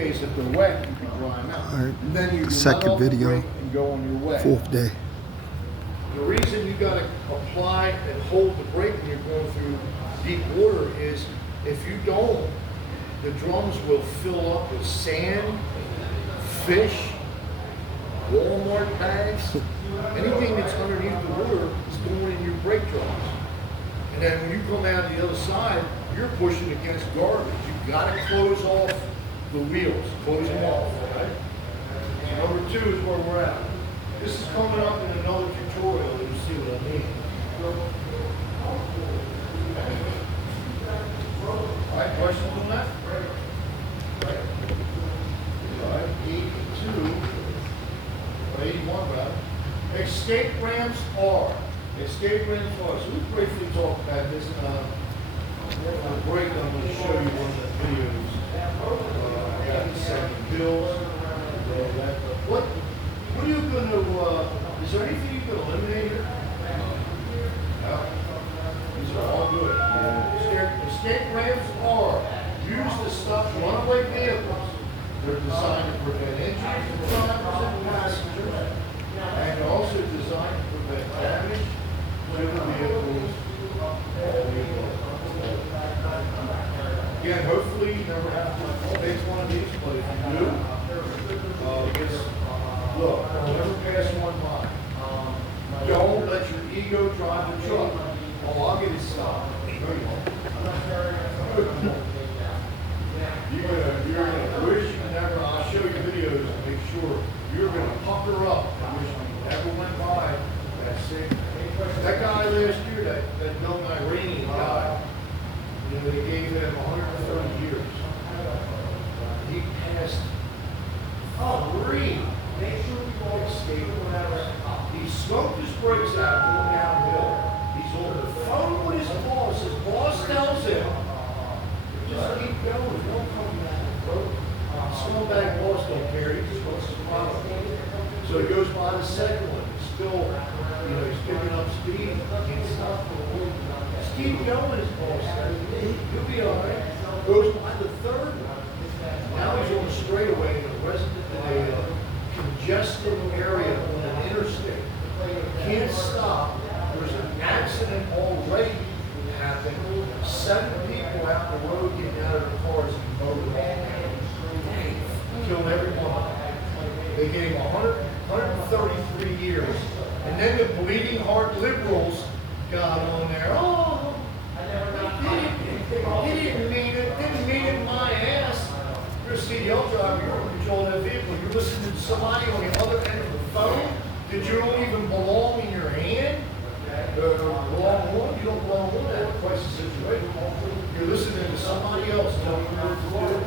If they're wet, you can dry them out. All right. And then you let Second off the video. brake and go on your way. Fourth day. The reason you got to apply and hold the brake when you're going through deep water is if you don't, the drums will fill up with sand, fish, Walmart bags, anything that's underneath the water is going in your brake drums. And then when you come out the other side, you're pushing against garbage. You've got to close off the wheels, close them off, right? So number 2 is where we're at. This is coming up in another tutorial, you'll see what I mean. All right, questions on that? All right, 82, or 81 rather. Escape ramps are. Escape ramps are. So we briefly talked about this. On the break, I'm going to show you one of the videos. I got the second bills. What are you going to, is there anything you can eliminate here? No. These are all good. Escape ramps are used to stop runaway vehicles. They're designed to prevent injuries to drivers and passengers, and also designed to prevent damage to the vehicles. Again, hopefully you never have to face one of these, but if you do, just look, never pass one by. Don't let your ego drive the truck. Oh, I'll get it stopped. No, you won't. You're gonna wish you never, I'll show you videos to make sure you're gonna pucker up and wish you never went by that same. That guy last year, that young Iranian guy, you know, they gave him 130 years. He passed 3 escape routes. He smoked his brakes out going downhill. He's on the phone with his boss. His boss tells him, just keep going, don't come back, bro. Scumbag boss don't care, he just wants his product. So he goes by the second one. He's still, you know, he's picking up speed. Can't stop. Just keep going, his boss says. You'll be all right. Goes by the third one. Now he's on a straightaway in a congested area on an interstate. Can't stop. There's an accident already happened. 7 people out the road getting out of their cars and mowed them all down. Killed everyone. They gave 133 years. And then the bleeding heart liberals got on there. Oh, he didn't mean it. Didn't mean it in my ass. You're a CDL driver. You're in control of that vehicle. You're listening to somebody on the other end of the phone that you don't even belong in your hand. Belong on. You don't belong on that crisis situation. You're listening to somebody else telling you what to do.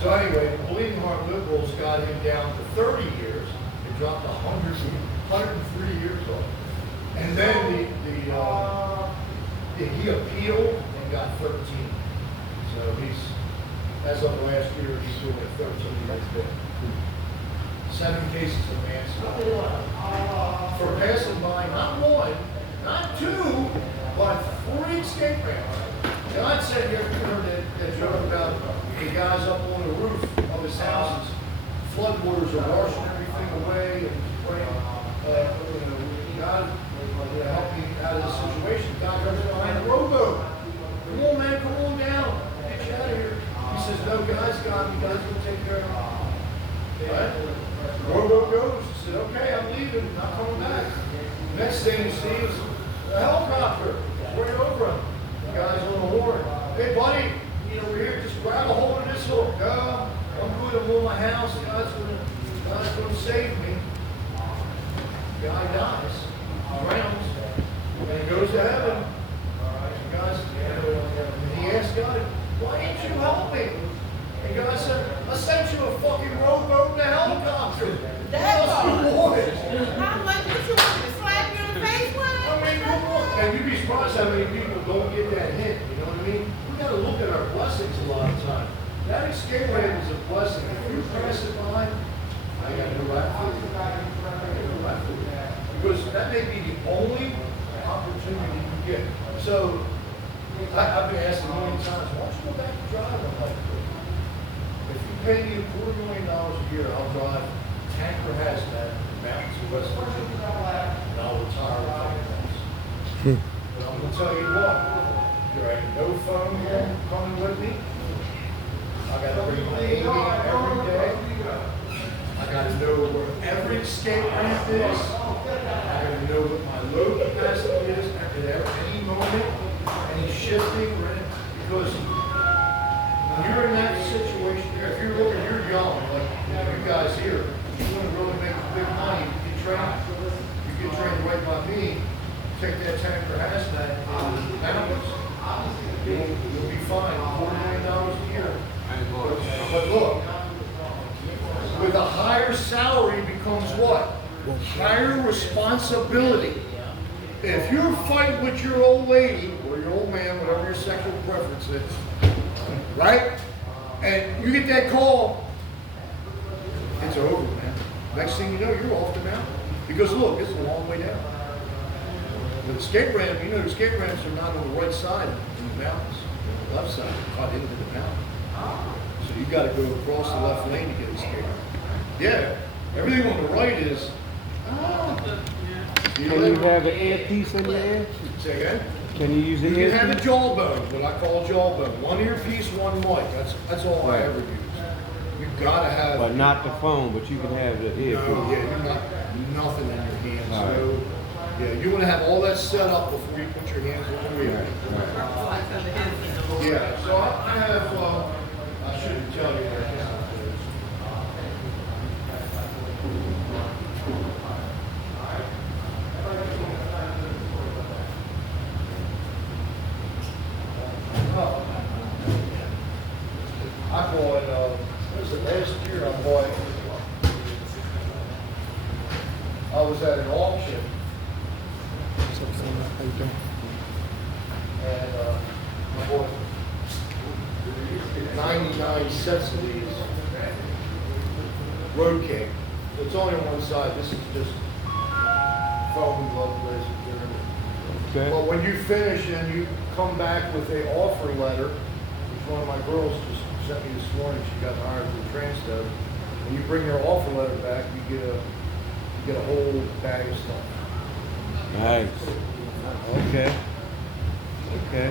So anyway, the bleeding heart liberals got him down to 30 years. They dropped 103 years off. And then he appealed and got 13. So he's, as of last year, he's doing it 13 years. 7 cases of manslaughter. For passing by not 1, not 2, but 3 escape ramps. God said, you ever heard that joke about the guys up on the roof of his houses, floodwaters are washing everything away and praying, God help me out of this situation. God comes behind a rowboat. Come on, man, come on down. Get you out of here. He says, no, God's got me. God's going to take care of me. Right? The rowboat goes. He said, okay, I'm leaving. Not coming back. Next thing he sees, a helicopter right over him. The guy's on the horn. Hey, buddy, you know, we're here. Just grab a hold of this hook. No, I'm good. I'm on my house. God's going to save me. The guy dies. Drowns. And he goes to heaven. So guys, and he asked God, why didn't you help me? And God said, I sent you a fucking rowboat and a helicopter. That's What else you wanted? How much did you want me to slap you in the face with? I mean, come on. And you'd be surprised how many people don't get that hint. You know what I mean? We got to look at our blessings a lot of times. That escape ramp is a blessing. If you pass it by, I got no right foot. I got no right foot. Because that may be the only opportunity you get. So, I've been asked a million times, why don't you go back to driving? I'm like, if you pay me $250 million a year, I'll drive tanker hazmat in the mountains of West Virginia, and I'll retire with $100. But I'm gonna tell you what, there ain't no phone here coming with me. I gotta bring my A every day. I gotta know where every escape ramp is. I gotta know what my load capacity is at any moment, any shifting, because when you're in that situation there, if you're looking, you're young, like you guys here, you wanna really make big money, you get trained right by me, take that tanker hazmat in the mountains, you'll be fine, $4 million a year. But look, with a higher salary becomes what? Higher responsibility. If you're fighting with your old lady or your old man, whatever your sexual preference is, right? And you get that call, it's over, man. Next thing you know, you're off the mountain. Because look, it's a long way down. But the escape ramp, you know, the escape ramps are not on the right side in the mountains. On the left side, cut into the mountain. So you got to go across the left lane to get escape ramp. Yeah, everything on the right is. Can you have an earpiece in your ear? Say again? Can you use You an can have a earpiece? jawbone, what I call jawbone. One earpiece, one mic. That's all I ever use. You gotta have. But not the phone, but you can have the earpiece. No, yeah, you're not nothing in your hands. All right. So, yeah, you want to have all that set up before you put your hands on the wheel. Yeah, so I have. I shouldn't tell you right now. I bought, what was it, last year I bought, I was at an auction, and I bought 99 sets of these road cake. It's only on one side, this is just foam glove glaze. Okay. But when you finish and you come back with a offer letter, which one of my girls just sent me this morning, she got hired through Transdev, when you bring your offer letter back, you get a whole bag of stuff. Nice. Okay. Okay.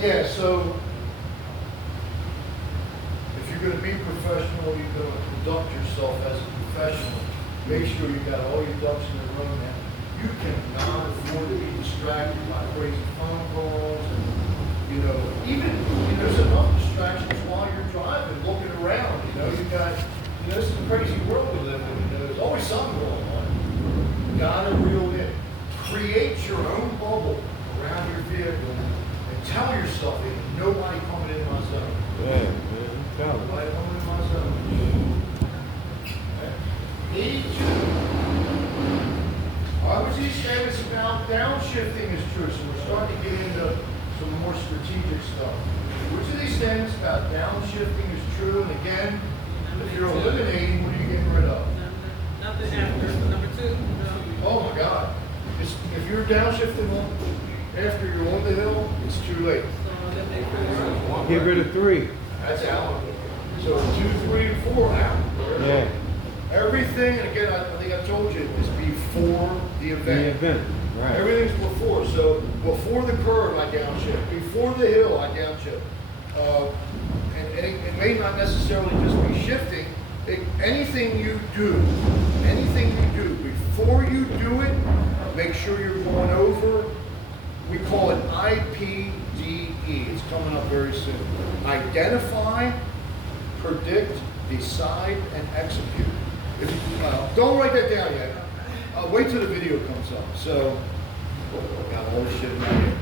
Yeah, so if you're gonna be professional, you're gonna conduct yourself as a professional. Make sure you got all your ducks in a row now. You cannot afford to be distracted by crazy phone calls and, you know, even, there's enough distractions while you're driving, looking around, you know, you got, this is a crazy world we live in, there's always something going on. You gotta reel in. Create your own bubble around your vehicle and tell yourself that nobody coming in my zone. Yeah, man. Tell them. Nobody coming in my zone. 82. I would say it's about downshifting is true, so we're starting to get into some more strategic stuff. Which of these things about downshifting is true? And again, if you're eliminating, what are you getting rid of? Nothing after, so number 2, no. Oh my God. If you're downshifting after you're on the hill, it's too late. So eliminate 4. Get rid of 3. That's out. So 2, 3, and 4 out. Yeah. Everything, and again, I think I told you, is before the event. The event. Right. Everything's before. So before the curve, I downshift. Before the hill, I downshift. And it may not necessarily just be shifting. Anything you do before you do it, make sure you're going over. We call it IPDE. It's coming up very soon. Identify, predict, decide, and execute. If you, don't write that down yet. Wait till the video comes up. So, got all this shit in my head.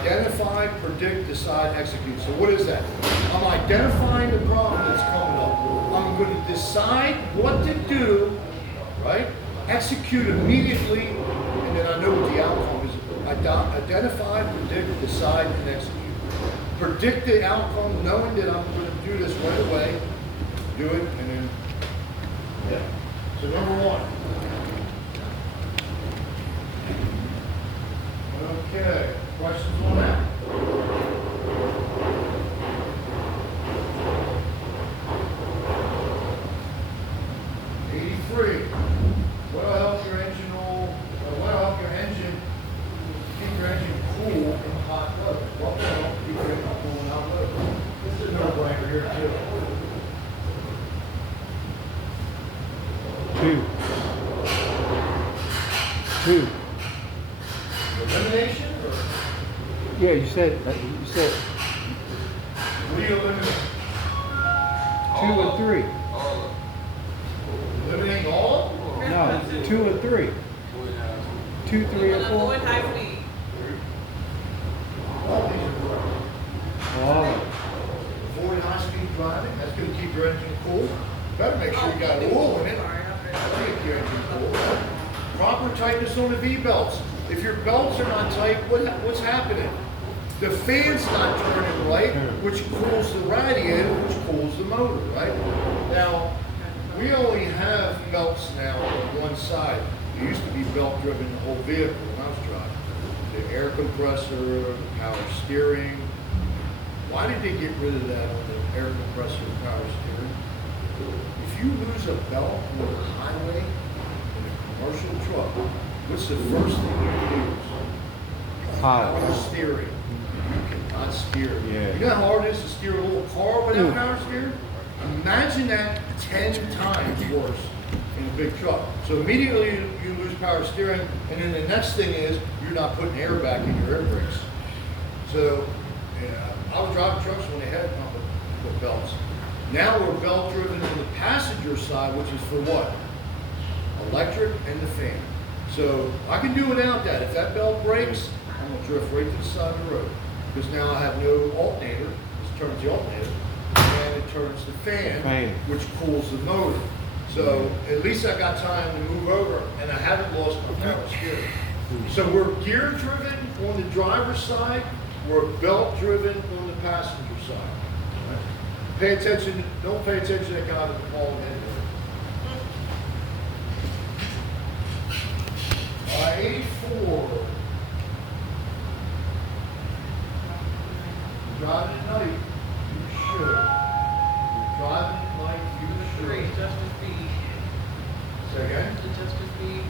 Identify, predict, decide, execute. So what is that? I'm identifying the problem that's coming up. I'm going to decide what to do, right? Execute immediately, and then I know what the outcome is. Identify, predict, decide, and execute. Predict the outcome, knowing that I'm going to do this right away. Do it, and then, yeah. So number 1. Okay, questions on that? here too. 2. Elimination or Yeah, you said, what do you eliminate? 2 and 3. Eliminating all of them? No, 2 and 3. 2, 3, and 4. Avoid high speed. All these are good. All of them. Avoid high-speed driving, that's gonna keep your engine cool. Better make sure you got oil in it. That'll keep your engine cool. Proper tightness on the V-belts. If your belts are not tight, what's happening? The fan's not turning right, which cools the radiator, which cools the motor, right? Now, we only have belts now on one side. It used to be belt-driven the whole vehicle when I was driving. The air compressor, the power steering. Why did they get rid of that on the air compressor and power steering? If you lose a belt on the highway in a commercial truck, what's the first thing you lose? Power steering. You cannot steer. Yeah. You know how hard it is to steer a little car without power steering? Imagine that 10 times worse in a big truck. So immediately you lose power steering, and then the next thing is you're not putting air back in your air brakes. So I was driving trucks when they had the belts. Now we're belt driven on the passenger side, which is for what? Electric and the fan. So I can do without that. If that belt breaks, I'm gonna drift right to the side of the road. Because now I have no alternator. This turns the alternator, and it turns the fan, which cools the motor. So at least I got time to move over, and I haven't lost my power steering. So we're gear driven on the driver's side. We're belt driven on the passenger side. Right? Pay attention. Don't pay attention to that guy with the ball head. 84. Driving at night, you should. You're driving at night, you Three, should. adjust your speed. Say again? Adjust your speed.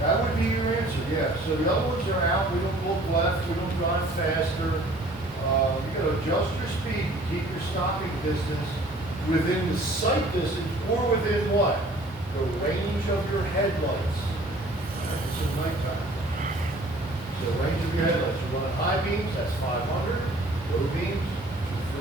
That would be your answer, yeah. So the other ones are out, we don't look left, we don't drive faster. You gotta adjust your speed, keep your stopping distance within the sight distance, or within what? The range of your headlights. It's in nighttime. So range of your headlights, you're running high beams, that's 500, low beams, 250.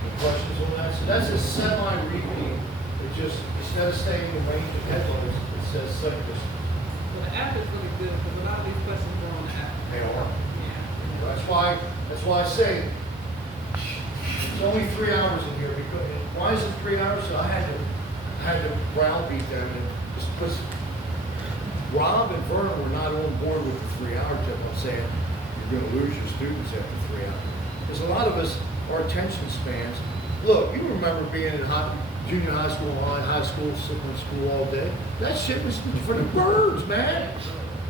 Any questions on that? So that's a semi-repeat. It just, instead of staying in range of headlights, it says sight distance. Well, the app is really good because a lot of these questions are on the app. They are. Yeah. That's why I say, it's only 3 hours in here, because, why is it 3 hours? So I had to browbeat them, and just because Rob and Vernon were not on board with the 3 hour tip. I'm saying you're going to lose your students after 3 hours. Because a lot of us, our attention spans, look, you remember being in junior high school, high school, sitting in school all day. That shit was for the birds, man.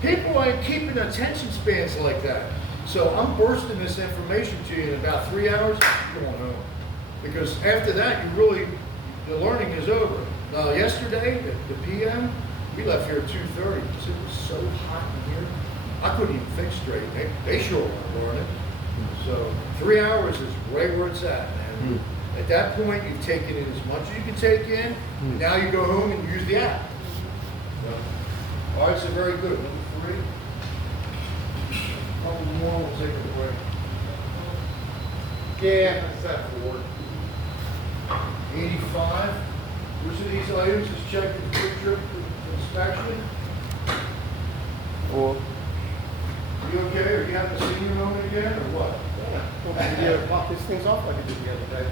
People ain't keeping attention spans like that. So I'm bursting this information to you in about 3 hours, you're going home. Because after that, the learning is over. Yesterday, the PM, we left here at 2:30 because it was so hot in here. I couldn't even think straight. They sure weren't learning. So 3 hours is right where it's at, man. At that point, you've taken in as much as you can take in, and now you go home and use the app. So, all right, so very good. Number 3. Couple more, we'll take a break. Yeah, that's that Ford. 85. Which of these items is checked in pre-trip inspection? 4. You okay, or you have a senior moment again, or what? Yeah, pop these things off like I did the other day.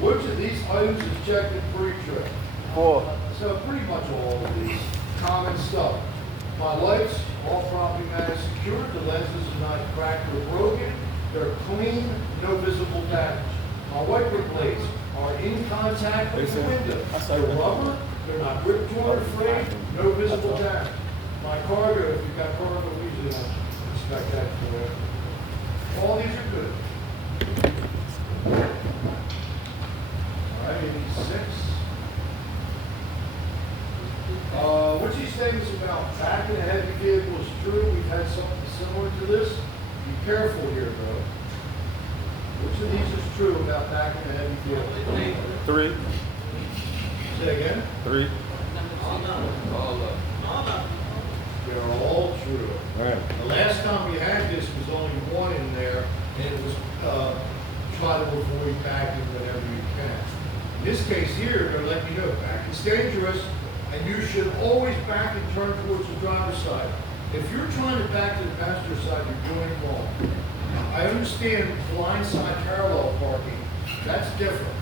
Which of these items is checked in pre-trip? 4. So pretty much all of these common stuff. My lights, all properly managed, secured. The lenses are not cracked or broken. They're clean, no visible damage. My wiper blades are in contact with the window. They're rubber. They're not rip torn or frayed. No visible damage. My cargo, if you've got cargo, we usually don't inspect that for it. All these are good. All right, 86. What's these things about backing a heavy vehicle is true. We've had something similar to this. Be careful here, though. Which of these is true about backing a heavy vehicle? 3. Say again? 3. They're all true. All right. The last time we had this was only one in there, and it was try to avoid backing whenever you can. In this case here, they're letting you know backing's dangerous, and you should always back and turn towards the driver's side. If you're trying to back to the passenger side, you're doing it wrong. I understand blindside parallel parking, that's different.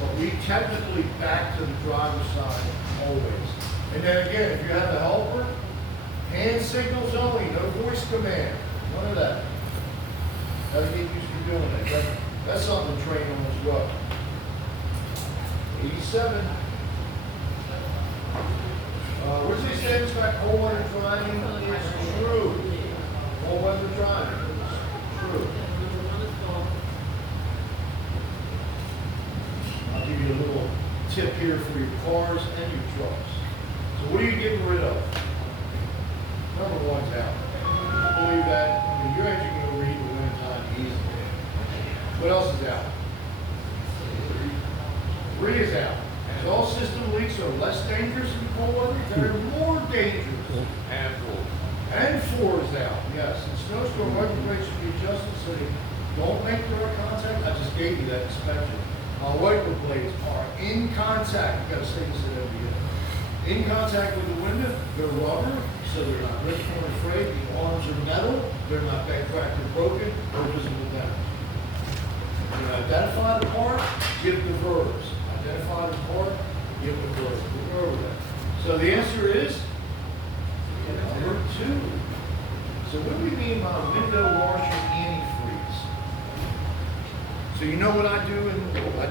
But we technically back to the driver's side always. And then again, if you have a helper, hand signals only, no voice command, none of that. Gotta get used to doing that. That's something to train on as well. 87. What's these things about cold weather driving? It's true. Cold weather driving. It's true. I'll give you a little tip here for your cars and your trucks. So what are you getting rid of? Number one's out. I believe that. I mean, your engine can overheat in the wintertime easily. What else is out? 3 is out. And all system leaks are less dangerous in cold weather. They're more dangerous. And 4 is out. Yes. In snowstorm, wiper blades should be adjusted so they don't make direct contact. I just gave you that inspection. Wiper blades are in contact. You got to say this at every end. In contact with the window, they're rubber, so they're not ripped or frayed. The arms are metal, they're not bent, cracked, or broken, or visible damage. You identify the part, give the verbs. Identify the part, give the verbs. We'll go over that. So the answer is number 2. So what do we mean by window washer antifreeze? So you know what I do in my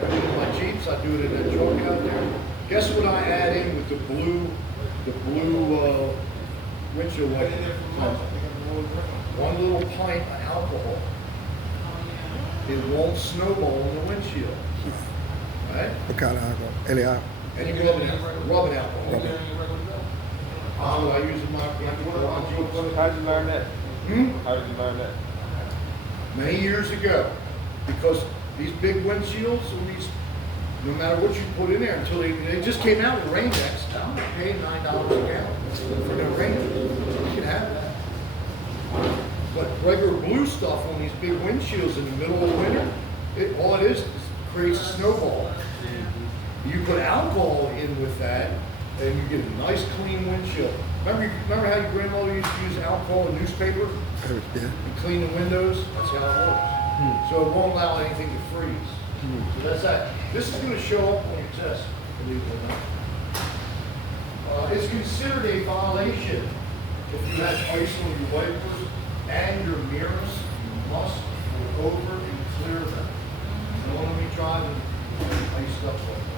Jeeps? I do it in that truck out there. Guess what I add in with the blue windshield wiper? 1 little pint of alcohol. It won't snowball in the windshield. Right? What kind of alcohol? Any alcohol? Any rubbing alcohol. I use in my Jeeps. How did you learn that? How did you learn that? Many years ago, because these big windshields, no matter what you put in there, until they just came out with Rain-X. I'm paying $9 a gallon for their Rain-X. You can have that. But regular blue stuff on these big windshields in the middle of winter, all it is creates a snowball. You put alcohol in with that, and you get a nice clean windshield. Remember how your grandmother used to use alcohol and newspaper Yeah. and clean the windows? That's how it works. So it won't allow anything to freeze. So that's that. This is going to show up on your test, believe it or not. It's considered a violation if you have ice on your wipers and your mirrors. You must go over and clear them. You don't want to be driving iced up like that.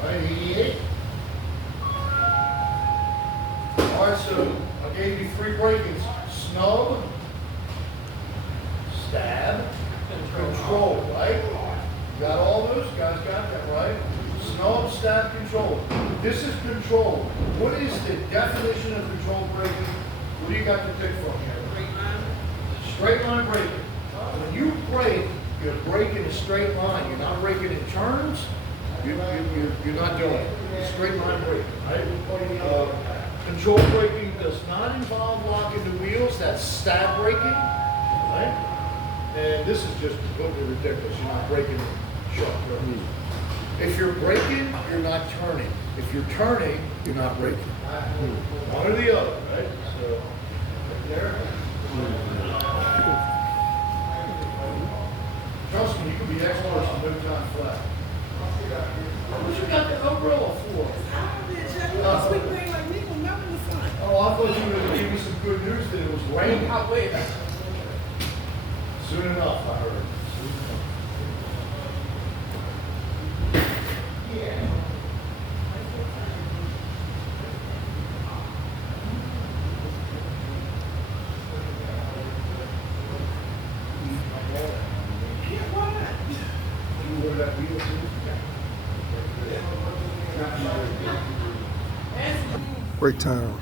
All right, 88. All right, so I gave you 3 break-ins. Snub, stab, control, right? Got all those? You guys got that, right? Snub, stab, control. This is control. What is the definition of control braking? What do you got to pick from here? Straight line braking. When you brake, you're braking a straight line. You're not braking in turns. You're not doing it. It's straight line braking, right? Control braking does not involve locking the wheels. That's stab braking, right? And this is just completely ridiculous. You're not braking in short turns. If you're braking, you're not turning. If you're turning, you're not braking. One or the other, right? So, right there. Trust me, you can be experts in no time flat. What you got the umbrella for? Oh, I thought you were going to give me some good news that it was raining. Soon enough, I heard. Yeah. You wore that wheel too? Great time.